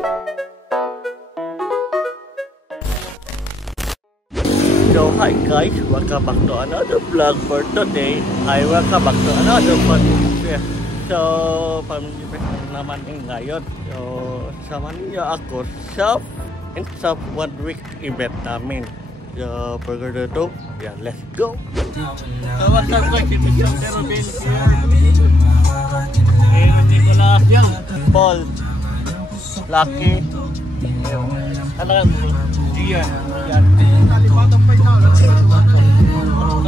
So hi guys, welcome back to another vlog for today. Welcome back to another vlog. So, pamimipit naman ngayon. So, sama niyo ako sa 1 week event namin. So, burger na ito. Yeah, let's go! So, what's up guys? Ito yung Robin here. Nicolas, Paul, Lucky, ano yan? Gian. Kalipatang pa ina.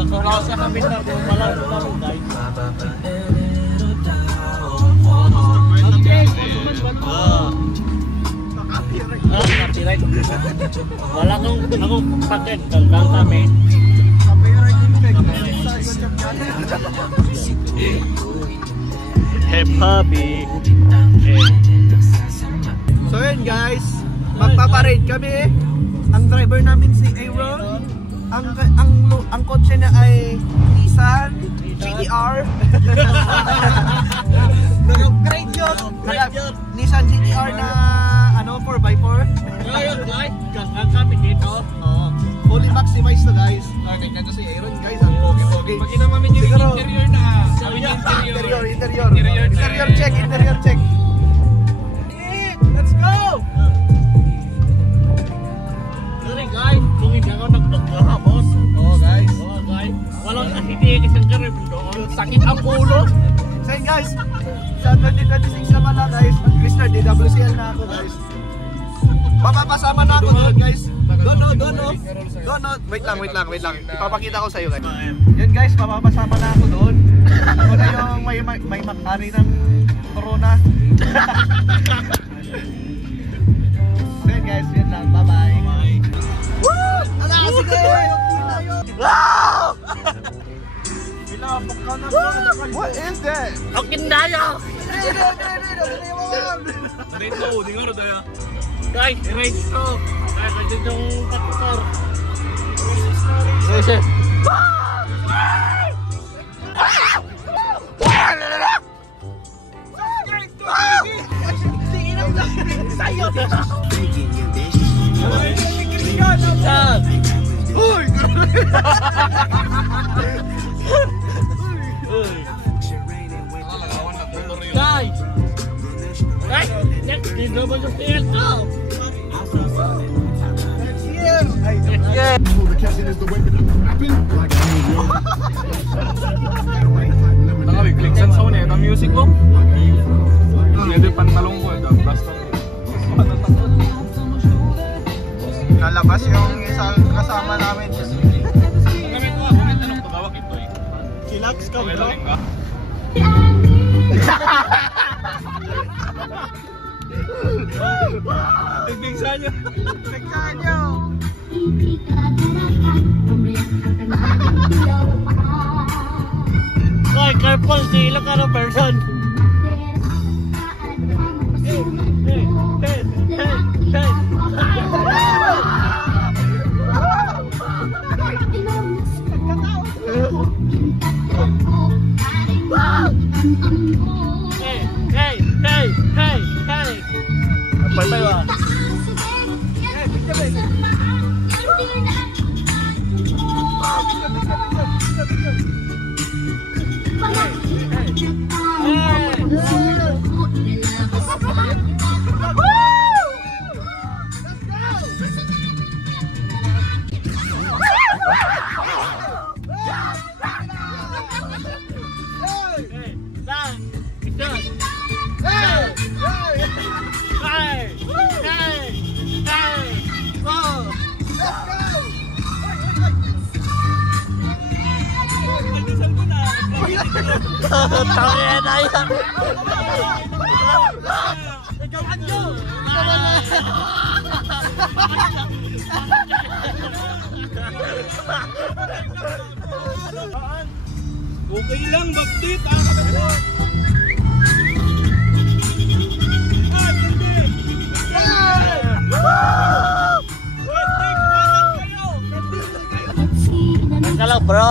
Wala sa kami na malaro namin guys. Copyright. Wala akong paket lang kami. Hey Bobby. So yun guys, magpaparade kami. Ang driver namin si Aaron. Ang kotse na ay Nissan GTR. Great yun. Nissan GTR na 4x4. Ngayon guys, ganggang kami dito. Fully maximized na guys. Tignan nyo si Aaron guys, ang pogi-pogi. Pakita namin yung interior na. Interior check. Let's go! Sorry guys, kung hindi ako nag-vlog ka, boss. Oo guys. Walang hindi isang karib doon. Sakit ang ulo. So yun guys, sa 2026 naman lang guys, Mr. DWCL na ako guys. Papapasama na ako doon guys. Doon. Wait lang. Ipapakita ko sa iyo guys. Yun guys, papapasama na ako doon. Ako na yung may makari ng corona. So yun guys, yun lang. Bye-bye. Woo! Ala, sige! Wow! What is that? Okindaya! Dito, di nga rin tayo. Guys, erase to. Guys, andun yung patukor. Guys, next dito ba yung TL to? Yeah. Nakabigliksan sa una, ito music ko. Ito yung pantalong ko, ito plastic. Nalabas yung isang kasama namin. Kami ko, bakit anong pagawak ito eh? Chillax ka Okay bro. lang ka? Tigligsan nyo. Tignan nyo. Guys, careful, sila ka ng person. Hey. Bye-bye ba? Tangin na yan! Okay lang, bagtit! Kalau bro.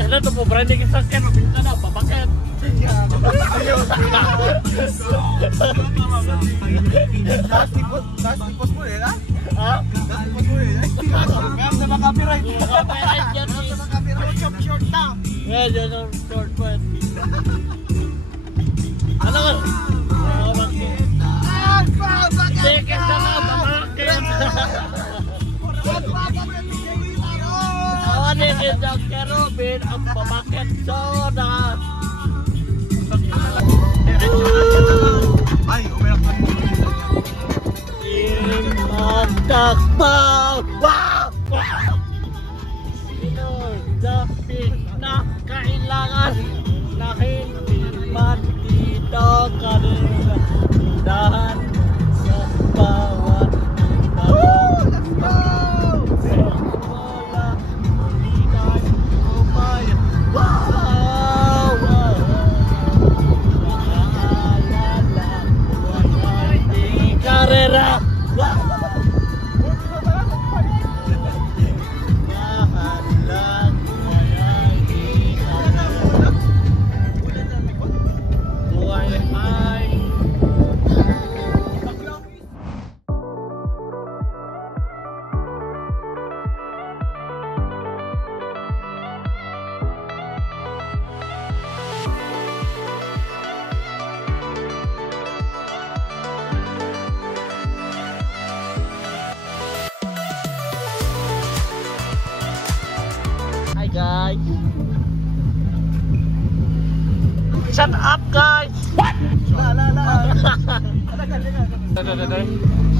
Kada to po brand ni sasakyan pinta na babakit. Tapos mo eh, ha? Ha? Tapos mo eh. Kaya sa mga copyright. Copyright yan. Sa mga copyright. Short na. Yeah, yun yung short po. Ano ka? Ano ka bakit? Ticket na nga, babakit. Awan ni Dr. Robin ang babakit soda. Ay, umiyak ka. Magtakbaw! Wow! Sino dapit na kailangan na hindi man dito kanila dahan sa bawat dahan. Wala hinay umay. Wow! Nakaalala wala di karera. Guys, shut up, guys. What?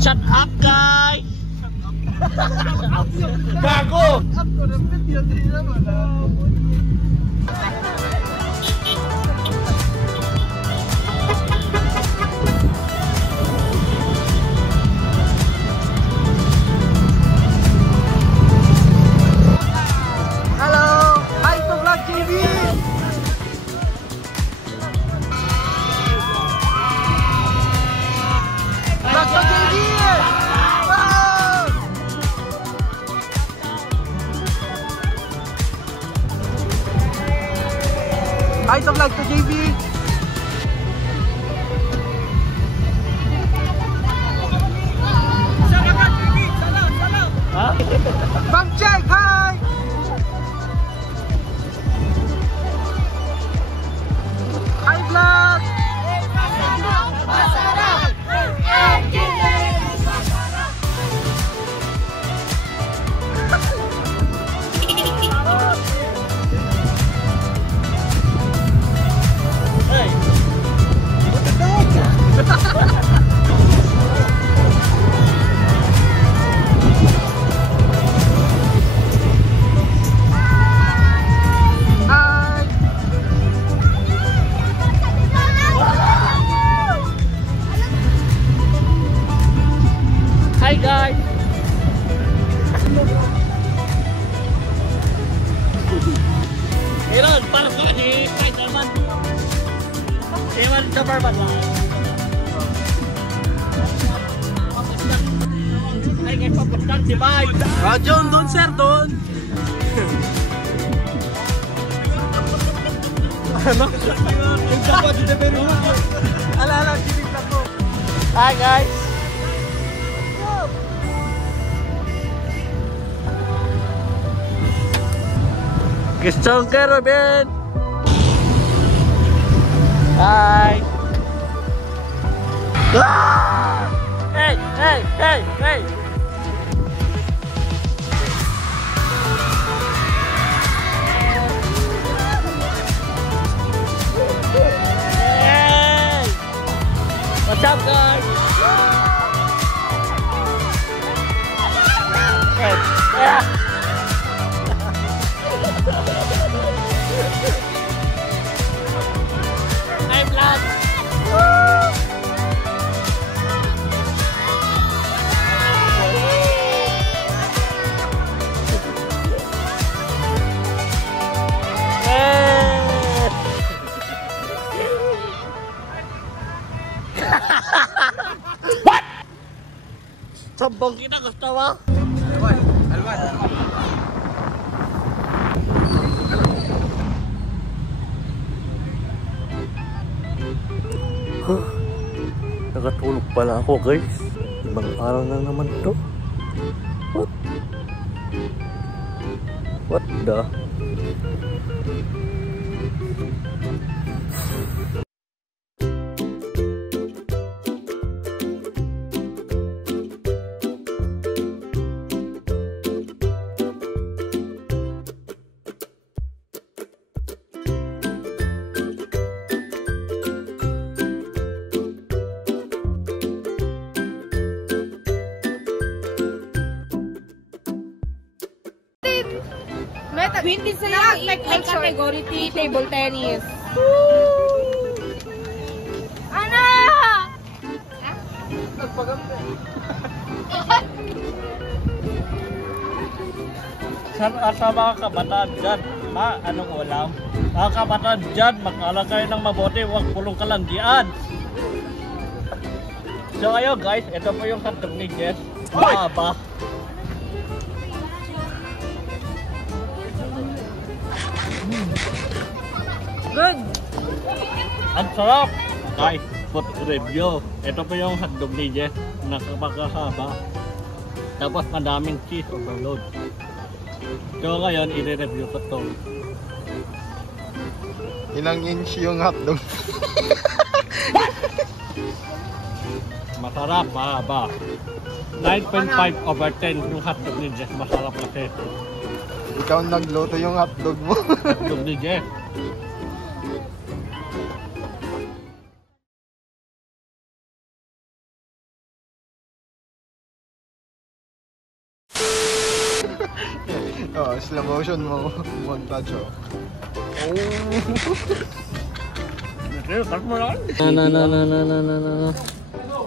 Shut up, guys. Gago. Hi to vlog to JB. Huh? Bang check, hi. Hi vlog. Hi guys. Iron, para sa ni Spider-Man. Ewan sa barban lang. Ay, ngayon papastan si Mike. John, doon sir, doon. Ano? Yung kapwa dito pero ala, tinignan ko. Hi guys. Gusto ka, Robin? Hi! Ah! Hey! Hey! Hey! Hey! Hey! What's up, guys? Hey! Yeah! Hi vlog. What? Sambong kita gusto mo? Alwan. Nakatulog pala ako guys. Ibang araw na naman to. What the? Windy sa'yo, like category 3 table tennis. Ana! Nagpaganda. Sa mga kabataan dyan, anong ulam? Mga kabataan dyan, mag-alam kayo ng mabuti, huwag pulong kalandian. So ayun guys, ito po yung hotdog ni Jess. Mahaba. Good! Ang sarap! Guys, food review. Ito po yung hotdog ni Jess. Nakapagkahaba. Tapos madaming cheese overload. So ngayon, i-review ko to. Ilang inch yung hotdog? Masarap, mahaba. 9.5/10 yung hotdog ni Jess. Masarap kasi. Ikaw nagluto yung hotdog mo. Hotdog ni Jess. Oh, slow motion mo. Montage oh.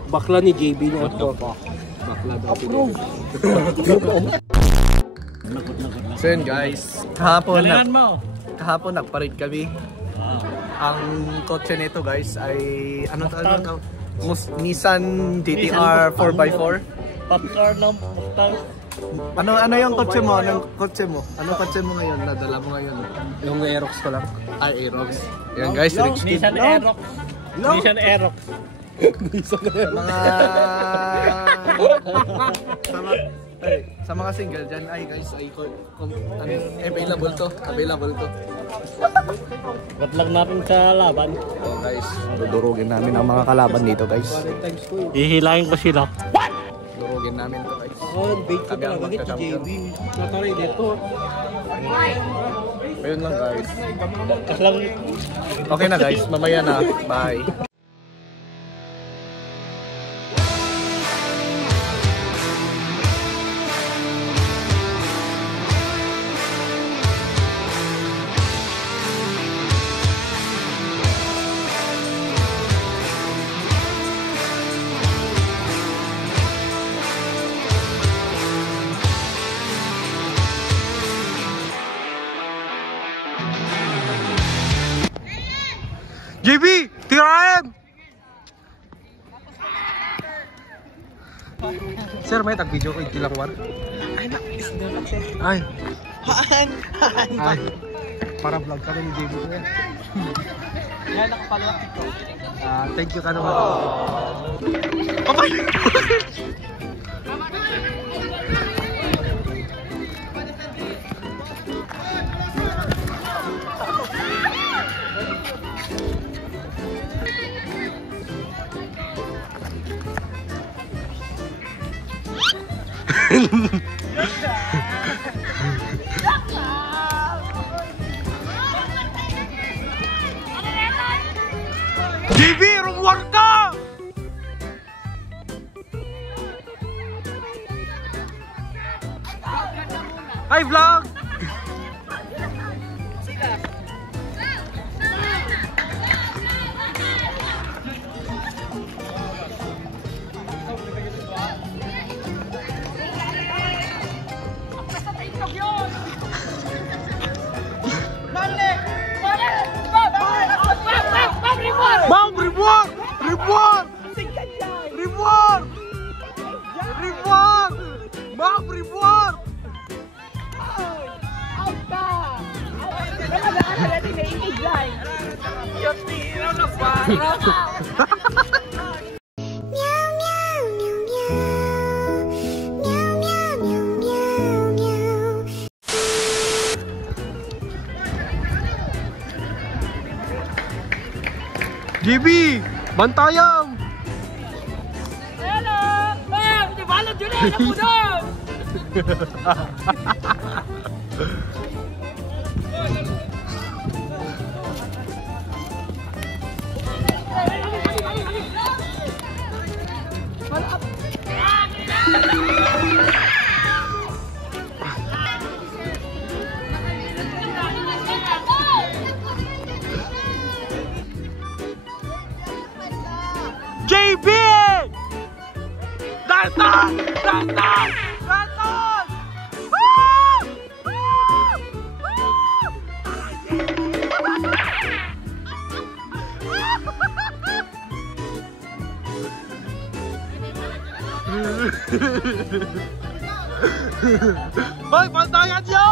Bakla ni JB niya ito. Bakla daw. So yun guys, kahapon Galingan mo! nagparit kami. Ang kotse nito guys ay ano tawag? Nissan GTR 4x4. Popcorn ng Mustang. Ano yung kotse mo? Anong kotse mo? Anong kotse mo ngayon? Nadala mo ngayon? Yung Aerox ko lang. Ay, Aerox. Yan guys, Rich Kid. Nissan Aerox. Nissan Aerox. Sa mga single dyan, ay guys, ay available to. Ba't lang natin sa laban? Oh guys, dudurugin namin ang mga kalaban dito guys. Hihilahin ko sila. Durugin namin to guys. Oh, bake ko talaga ni JB. Mataray dito. Ayun lang guys. Kas lang. Okay na guys, mamaya na. Bye. JB! TRM! Sir, may tag-video ko ilang war? Ay! Ay! Para vlog kami ni JB ko yan. Yan, nakapalo ako. Thank you ka naman. JB, rumwar ka! Hi vlog! Bang, reward! Reward! Reward! Reward! Bang, reward! Nakadaan na natin na itigay. JB! Bantayang! Hello! Bang! Di balot yun eh! Napunan! JB! Dalton! Dalton! Dalton! Woo! Boy, pantayan siya!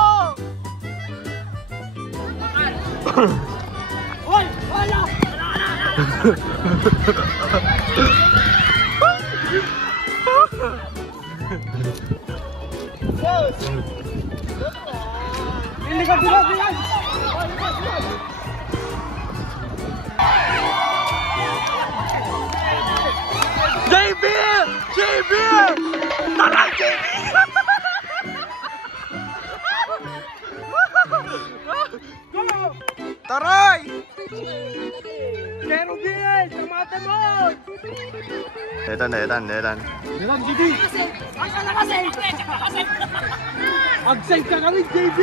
Hoy! Wala! Ini kan bilang. JB! JB! Tara, JB! Taray! Kerubin! Kamatan mo! Netan. Bilang, JB! Asa na kasi? Mag-save ka kami, JB!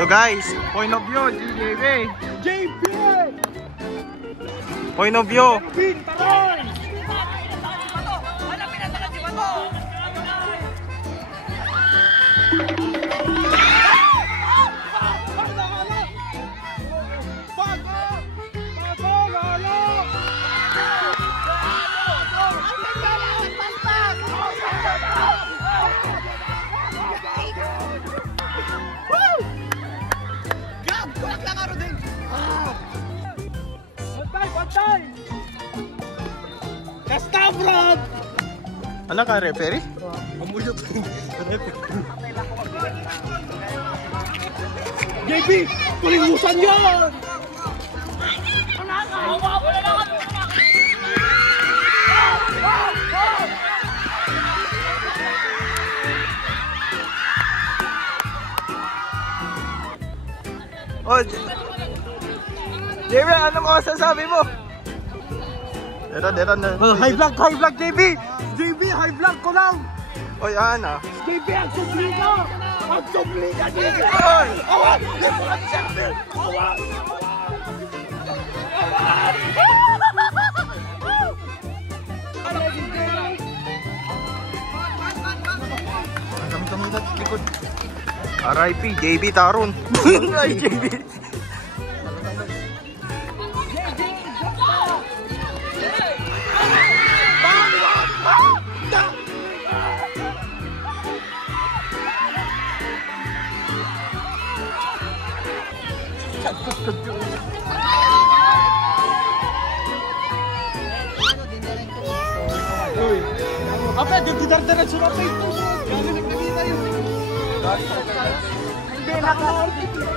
So guys, point of view, JB! JB! Point of view! Kerubin! Taroy! Wala pinatalan si Bato! Bantay! Kastabrod! Ano ka, referee? Amuyot. JB! Kulimusan yun! Oh, JB, ano mo masasabi mo? Deran na. High vlog, JB! JB, high vlog ko lang! Oy, ana. JB, ang supli ka! Ang supli ka, JB! Oy! Awan! Hindi mo lang siyempre! Awan! Kamit likod. RIP, JB Tarun. Ay, JB. Apa, didar-daran surat itu. Kami nagkakita yun. Hindi naka-order.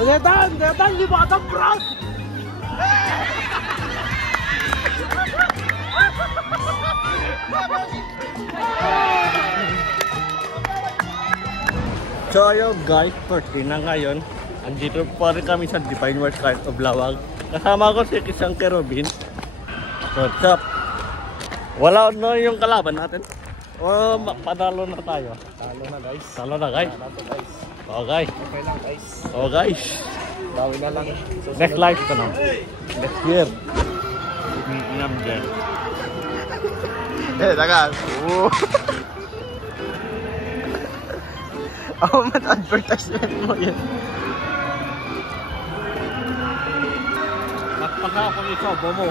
Detan, di ba ka proud? So ayun guys, birthday na ngayon. Andito pa rin kami sa Divine Wars Cart of Lawag. Kasama ko si Kisang Kerubin. So what's up? Wala na yung kalaban natin. O panalo na tayo. Talo na guys. Talo na guys. Oo guys. Okay lang guys. Oo guys. Bawi na lang. Next life ka na. Next year. Inam dyan. Tagal. Oh, mat advertisement mo yun. Magpaka ako ni Chobo mo.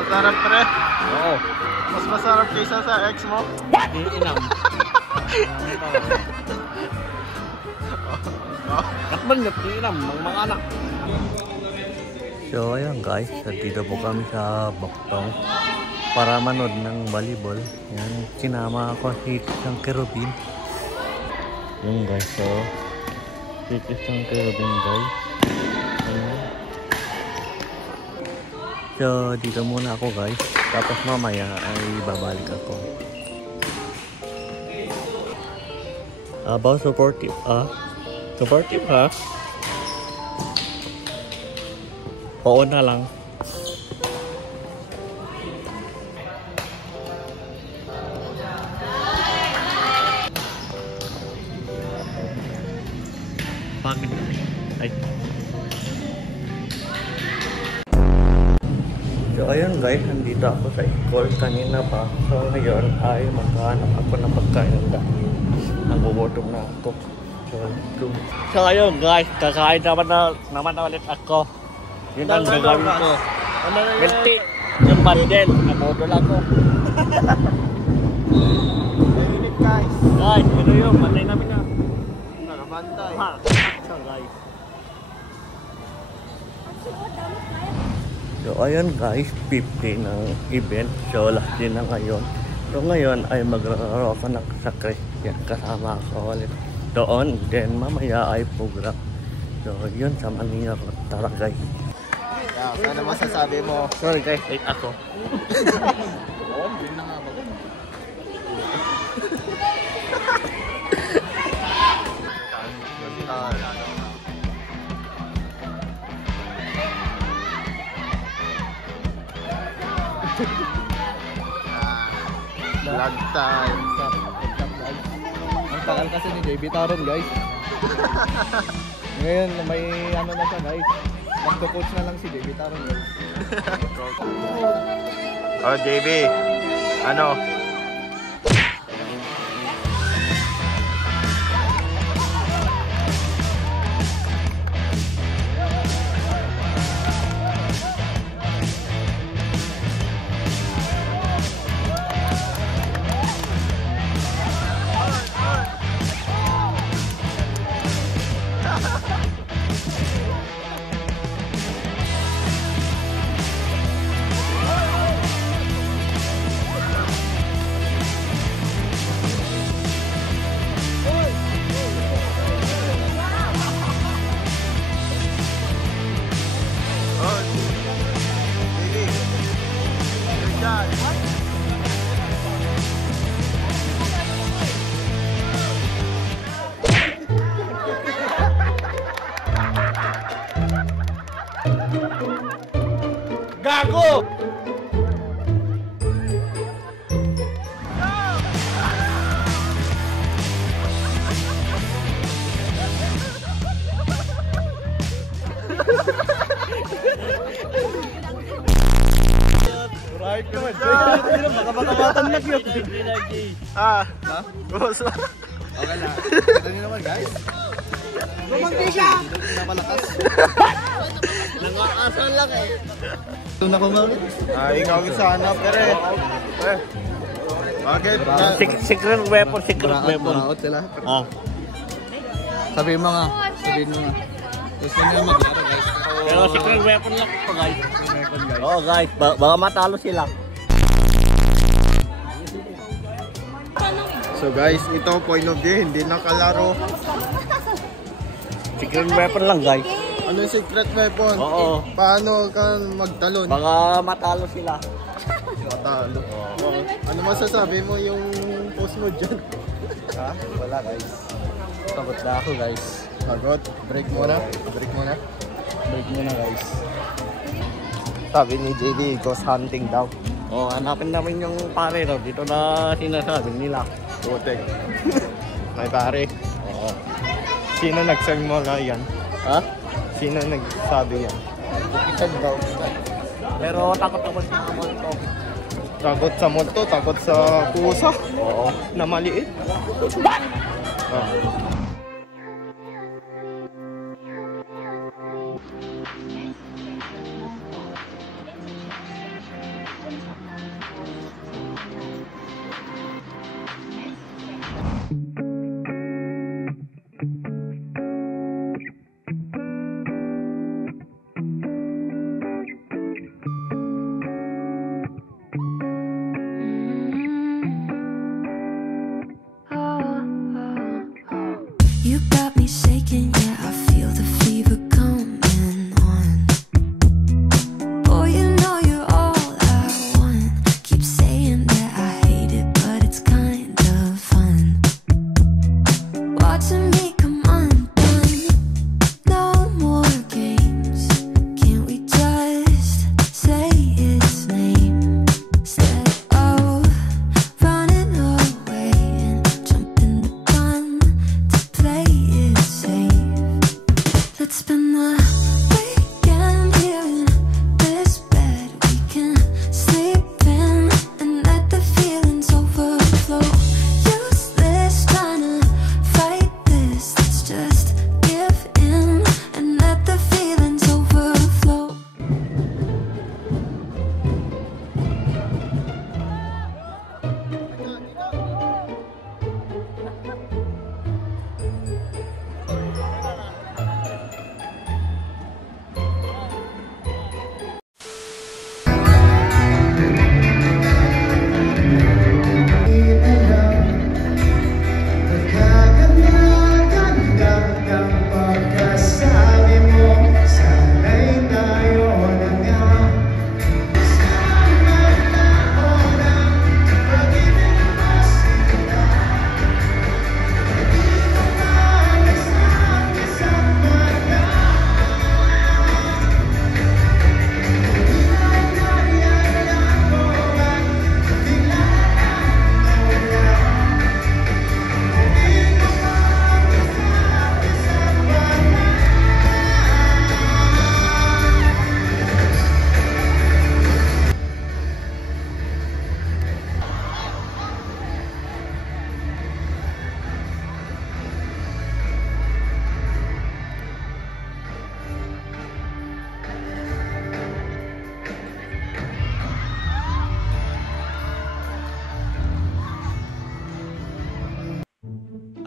Masarap pre. Oo. Mas masarap kaysa sa ex mo. Inam. Nakman na inam, mga anak. So ayan guys, dito po kami sa Baktong para manood ng volleyball. Yan, sinama ako si Kisang Kerubin. Yung guys, so si Kisang Kerubin guys. Ayan. So dito muna ako guys, tapos mamaya ay babalik ako. About supportive, supportive ha? Oo na lang. Pagod. Ay. So ayun guys, nandito ako sa school kanina pa. So ngayon ay magkahanap ako ng pagkain dahil nagugutom na ako. So ayun guys, kakain naman na ulit ako. Yun ang gagawin ko. Milti, yung bandel, nabodol ako. Init guys. Guys, ito yung bandel namin na. Nakabantay. So guys. So ayun guys, 50 ng event. So last din na ngayon. So ngayon ay maglaro ako ng sa Christian. Kasama ako ulit doon. Then mamaya ay program. So yun, samahan niyo ako. Tara guys. Ano masasabi mo? Sorry guys, late ako. Vlog time. Ang tagal kasi ni JB Taron guys. Ngayon may ano na siya guys. Magko-coach na lang si JB Taron guys. Oh JB, ano? Gago! Right naman. Baka lang yun. Ha? Boss. Okay lang. Ito nyo naman guys. Lumangki siya! Hindi na malakas. Nangakasan lang eh. Ito na ko maulit. Ikaw sana pero okay. Secret weapon. Baraot sila. Ah. Sabihin mo nga. Sabihin mo nga. Gusto nila maglaro guys. Pero secret weapon lang ito guys. Oo guys, baka matalo sila. So guys, ito point of view, hindi nakalaro. Secret weapon lang guys. Ano yung secret weapon? Oo. Paano ka magtalon? Baka matalo sila. Matalo. Ano masasabi mo yung post mo dyan? Ha? Wala guys. Sagot na ako guys. Sagot. Break muna. Break muna. Break muna guys. Sabi ni JD, ghost hunting daw. Oh, hanapin namin yung pare raw. Dito na sinasabi nila. Putek. May pare. Oo. Sino nag-send mo na yan? Ha? Sino nagsabi yan? Isag daw. Pero takot naman sa multo. Takot sa multo, takot sa pusa. Oo. Na maliit. Ah. You got me shaking, yeah, I feel the fever coming on. Boy, you know you're all I want. Keep saying that I hate it, but it's kind of fun. Watching me come undone. No more games. Can't we just say its name? Instead of running away and jumping the gun to play it safe. Let's spend the weekend here in this bed we can sleep in and let the feelings overflow. Useless trying to fight this. Let's just give in and let the feelings overflow.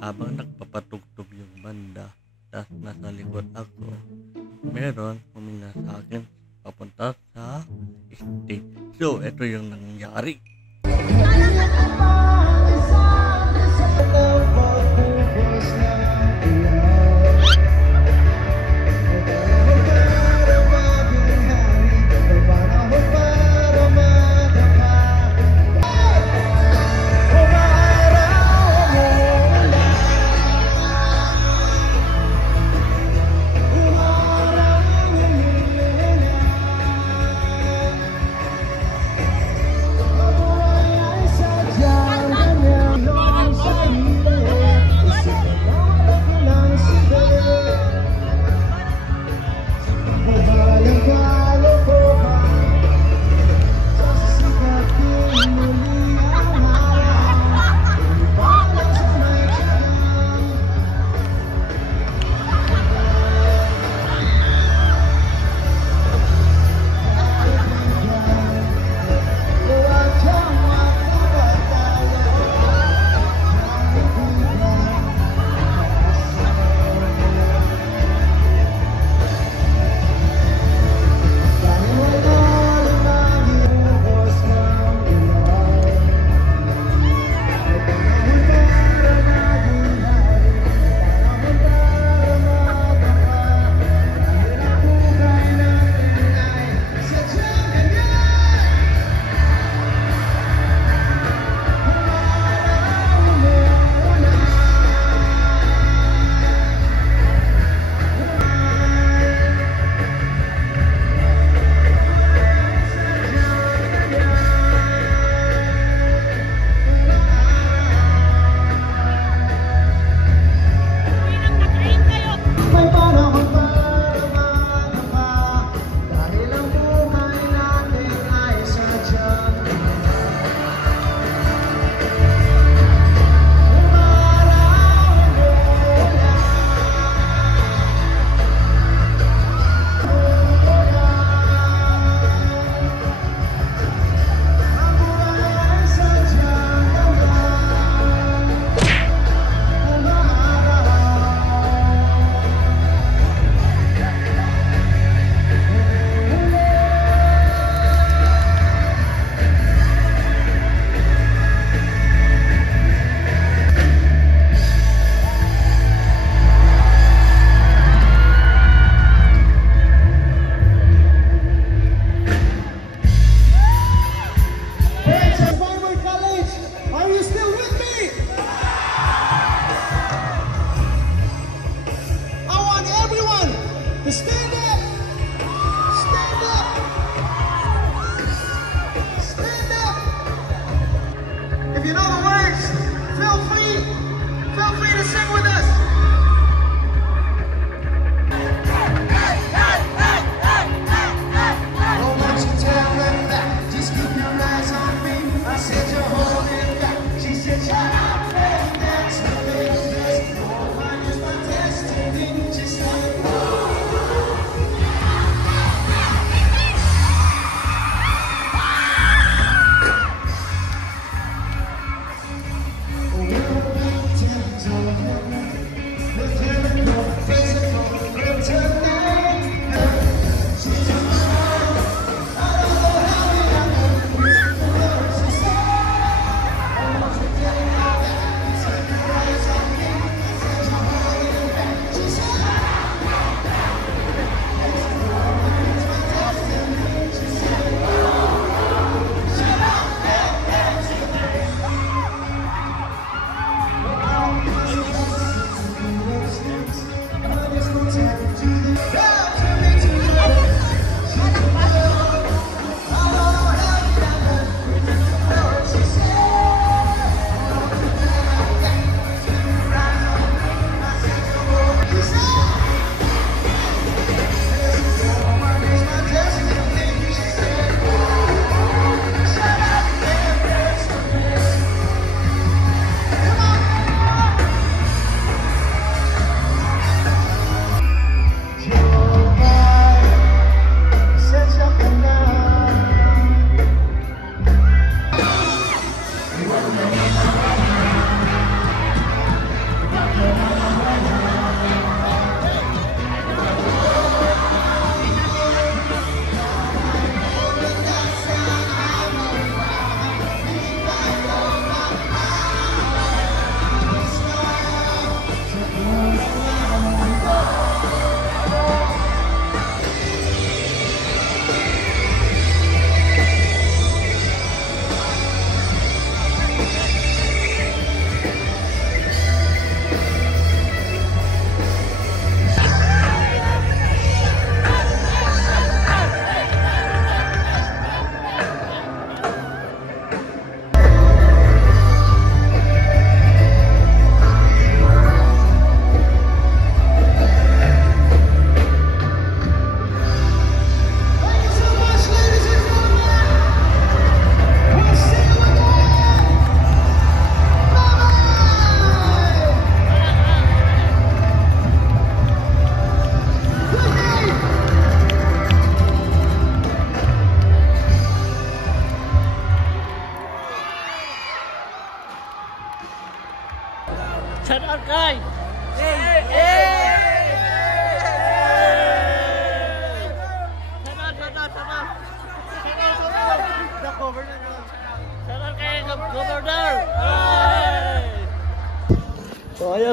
Habang nagpapatugtog yung banda, tas nasa likod ako, meron humina sa akin papunta sa stage. So, ito yung nangyari.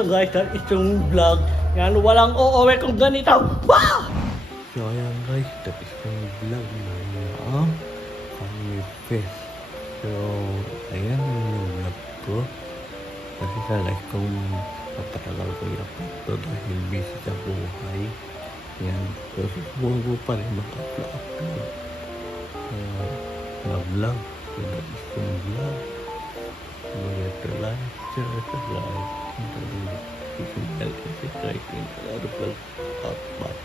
ayan guys, that is yung vlog. Yan, walang uuwi kung ganito. Wow! So ayan guys, that is yung vlog na Funny Face. So, ayan yung vlog ko. Kasi sa guys, kung papatagal ko yung ito dahil busy sa buhay. Yan, so susubukan ko pa rin mag-upload na vlog. So that is yung vlog. So like, share, subscribe, and subscribe, and subscribe, and subscribe.